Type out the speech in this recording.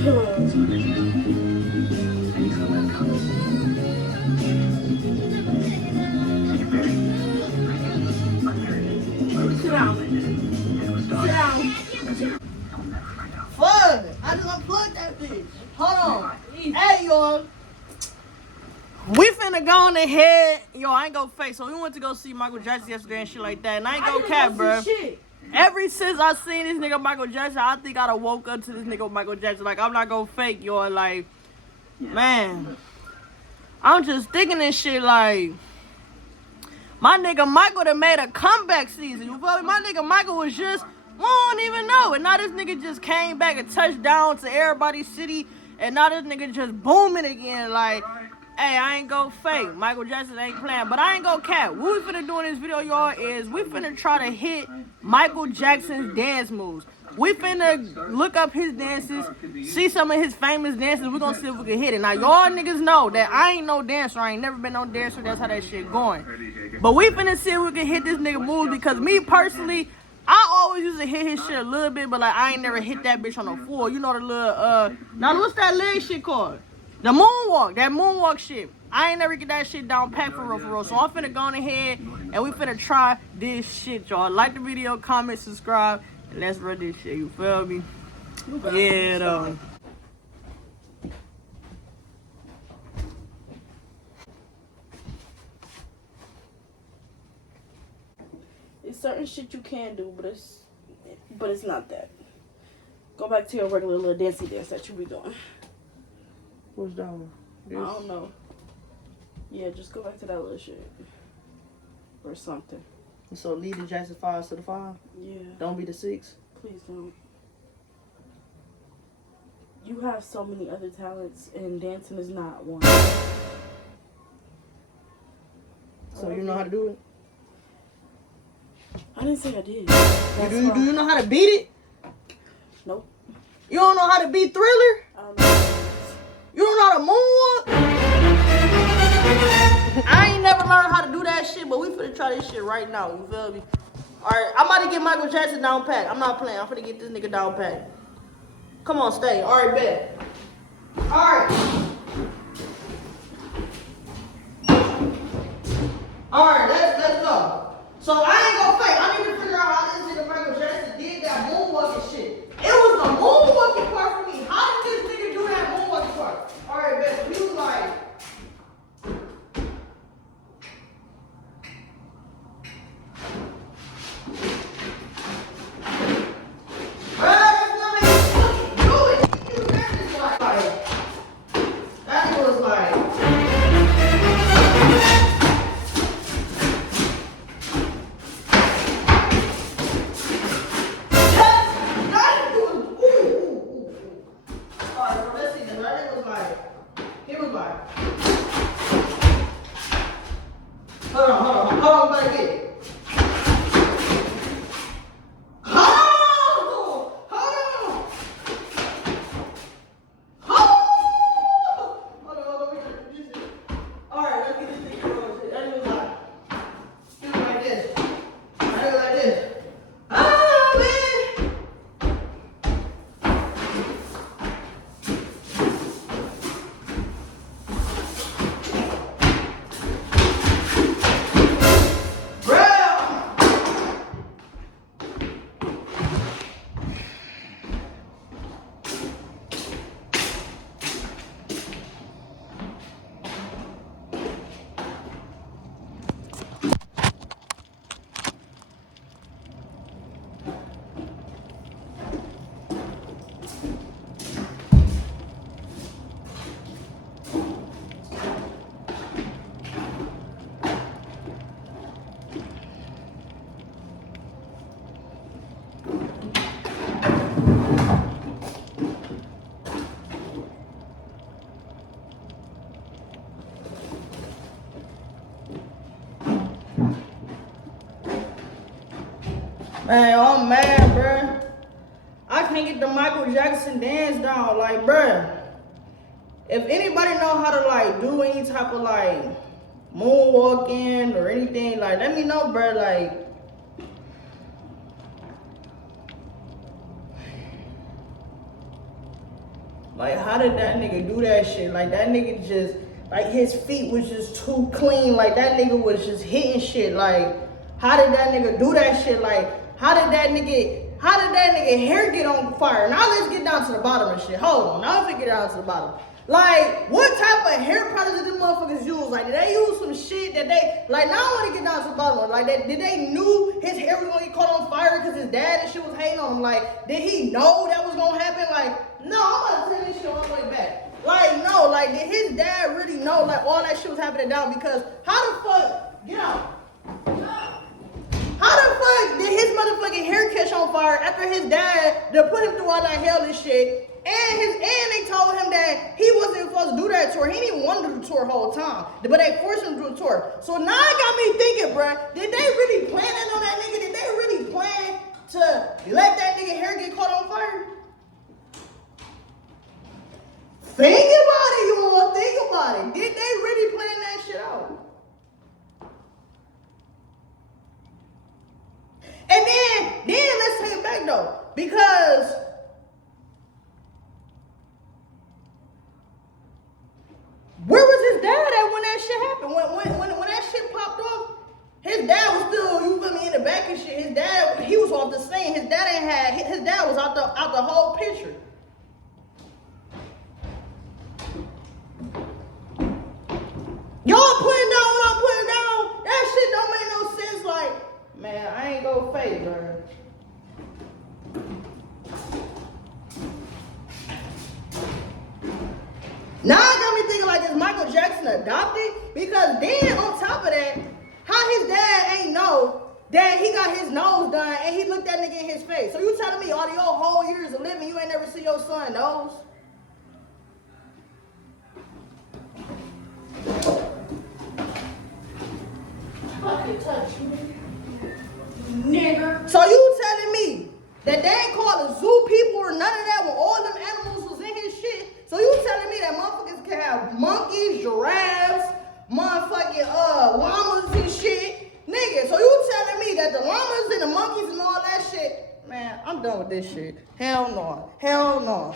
Sit down. Sit down. Fuck! I just unplugged that bitch. Hold on. Hey, y'all. We finna go on ahead. Yo, I ain't go fake. So we went to go see Michael Jackson yesterday and shit like that. And I ain't go cap, bro. Ever since I seen this nigga Michael Jackson, I think I done woke up to this nigga Michael Jackson. Like, I'm not gonna fake, yo. Like, man. I'm just thinking this shit like, my nigga Michael done made a comeback season. You feel me? My nigga Michael was just, we don't even know. And now this nigga just came back and touched down to everybody's city. And now this nigga just booming again. Like, hey, I ain't go fake. Michael Jackson ain't playing. But I ain't go cap. What we finna do in this video, y'all, is we finna try to hit Michael Jackson's dance moves. We finna look up his dances, see some of his famous dances. We're gonna see if we can hit it. Now, y'all niggas know that I ain't no dancer. I ain't never been no dancer. That's how that shit going. But we finna see if we can hit this nigga moves because me personally, I always used to hit his shit a little bit, but like I ain't never hit that bitch on the floor. You know the little, now what's that leg shit called? The moonwalk, that moonwalk shit. I ain't never get that shit down pat for real. So I'm finna go on ahead and we finna try this shit, y'all. Like the video, comment, subscribe. And let's run this shit, you feel me? Yeah, though. It's certain shit you can do, but it's not that. Go back to your regular little dancey dance that you be doing. What's that one? I don't know. Yeah, just go back to that little shit. Or something. So lead the Jackson 5 to the 5? Yeah. Don't be the 6? Please don't. You have so many other talents, and dancing is not one. So you know how to do it? I didn't say I did. Do you know how to beat it? Nope. You don't know how to beat Thriller? I don't know. You don't know how to moonwalk? I ain't never learned how to do that shit, but we finna try this shit right now. You feel me? Alright, I'm about to get Michael Jackson down pat. I'm not playing. I'm finna get this nigga down pat. Come on, stay. Alright, bet. Alright. Alright, let's go. So I ain't gonna fake. I need to figure out how this nigga Michael Jackson did that moonwalking shit. It was the moonwalking part for me. How did this nigga do that moonwalking part? Alright, bet. So he was like, man, I'm mad, bruh. I can't get the Michael Jackson dance down. Like, bruh, if anybody know how to, like, do any type of, like, moonwalking or anything, like, let me know, bruh. Like, how did that nigga do that shit? Like, that nigga just, like, his feet was just too clean. Like, that nigga was just hitting shit. Like, how did that nigga do that shit? Like, how did that nigga hair get on fire? Now let's get down to the bottom of shit. Hold on, now let's get down to the bottom. Like, what type of hair products did them motherfuckers use? Like, did they use some shit that they, like, now I want to get down to the bottom. Like, did they knew his hair was going to get caught on fire because his dad and shit was hating on him? Like, did he know that was going to happen? Like, no, I'm about to tell this shit all the way back. Like, no, like, did his dad really know, like, all that shit was happening down? Because how the fuck, get out. How the fuck did his motherfucking hair catch on fire after his dad to put him through all that hell and shit? And they told him that he wasn't supposed to do that tour. He didn't even want to do the tour the whole time. But they forced him to do the tour. So now it got me thinking, bruh, did they really plan that on that nigga? Did they really plan to let that nigga hair get caught on fire? Think about it, you all. Think about it. Did they really plan that shit out? And then let's take it back though, because where was his dad at when that shit happened? When that shit popped off, his dad was still, you feel me, in the back and shit. His dad, he was off the scene. His dad was out the whole picture. Y'all putting down what I'm putting down? That shit don't make no sense. Like, man, I ain't gonna fake, bro. Now it got me thinking like, is Michael Jackson adopted? Because then on top of that, how his dad ain't know that he got his nose done and he looked that nigga in his face. So you telling me all your whole years of living, you ain't never see your son nose? Fucking touch me, nigger. So you telling me that they ain't called the zoo people or none of that when all them animals was in his shit? So you telling me that motherfuckers can have monkeys, giraffes, motherfucking llamas and shit? Nigga, so you telling me that the llamas and the monkeys and all that shit? Man, I'm done with this shit. Hell no. Hell no.